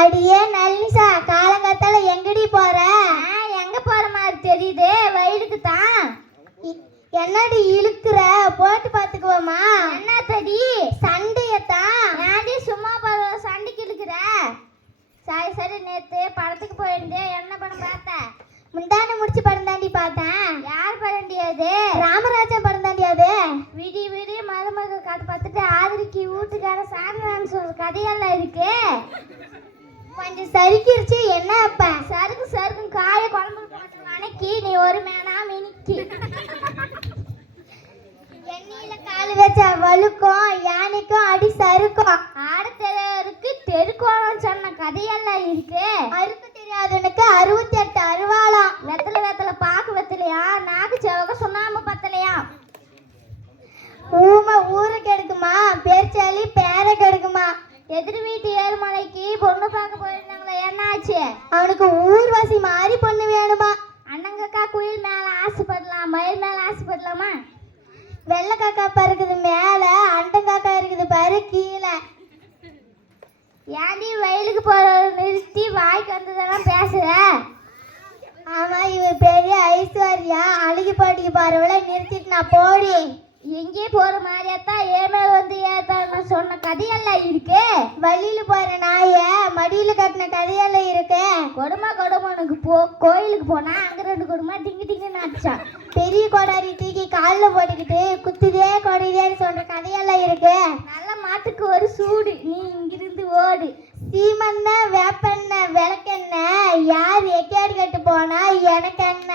அடியே நல்லிசா, காலங்காத்தால எங்கடி போற? எங்க போற மாதிரி தெரியுது, வயலுக்கு தான். என்னடி இழுக்குற? போட்டு பாத்துக்குவோமா? என்ன தடி சண்டையத்தான். ஏன்டி சும்மா சண்டைக்கு இழுக்கிற? சரி சரி, நேத்து படத்துக்கு போயிருந்தேன். என்ன படம் பார்த்த? முந்தான முடிச்சு படம் தாண்டி பார்த்தேன். யார் படம்டி அது? ராமராஜன் படம் தாண்டி அது. விடிய விடிய மருமக கதை பார்த்துட்டு ஆதரிக்கு வீட்டுக்கார சாமியான்னு சொல்ற கதையெல்லாம் இருக்கு. கொஞ்சம் சறுக்கிருச்சு. என்ன அப்ப? சருக்கு சருக்கும் காய குழம்பு போட்டு வணக்கி நீ ஒரு மேனா மினிக்கி. எண்ணெயில கால் வச்ச வழுக்கும், யானைக்கும் அடி சறுக்கும். ஆடத்தெருக்கு தெருக்கோளம் சொன்ன கதையெல்லாம் இருக்கு. அறுப்பு தெரியாதவனுக்கு 68 அருவாளாம். வெத்தலை வெத்தலை பாக்கு வெத்தலையா, நாக்கு செவக சுண்ணாம்பு பத்தலையா. ஊமை ஊருக்கு எடுக்குமா, பேர்ச்சாலி பேரை கெடுக்குமா. எதிர் வீட்டு ஏழுமலைக்கு பொண்ணு பார்க்க போயிருந்தாங்களே, என்ன ஆச்சு? அவனுக்கு ஊர்வாசி மாறி பொண்ணு வேணுமா. அண்ணங்கக்கா குயில் மேல ஆசைப்படலாம், மயில் மேல ஆசைப்படலாமா? வெள்ளை காக்கா பறக்குது மேல, அண்டங்காக்கா இருக்குது பாரு கீழே. ஏன்டி வயலுக்கு போற நிறுத்தி வாய்க்கு வந்ததெல்லாம் பேசுற? ஆமா, இவர் பெரிய ஐஸ்வர்யா. அழுகி பாட்டிக்கு பாருவல நிறுத்திட்டு நான் போடி. எங்கே போற மாதிரியாத்தான் ஏமேல் வந்து ஏத்தான்னு சொன்ன கதையெல்லாம் இருக்கு. வழியில போற நாய மடியில கட்டின கதையெல்லாம் இருக்கு. கொடுமை கொடுமனுக்கு கோயிலுக்கு போனா அங்க 2 கொடுமை டிங்கு டிங்குன்னு அடிச்சான். பெரிய கொடாரி தூக்கி காலில் போட்டுக்கிட்டு குத்துதே கொடையதேன்னு சொல்ற கதையெல்லாம் இருக்கு. நல்ல மாட்டுக்கு ஒரு சூடு, நீ இங்கிருந்து ஓடு. சீமண்ண வேப்பெண்ண விளக்கெண்ண யார் எக்கேடு கட்டு போனா எனக்கு என்ன?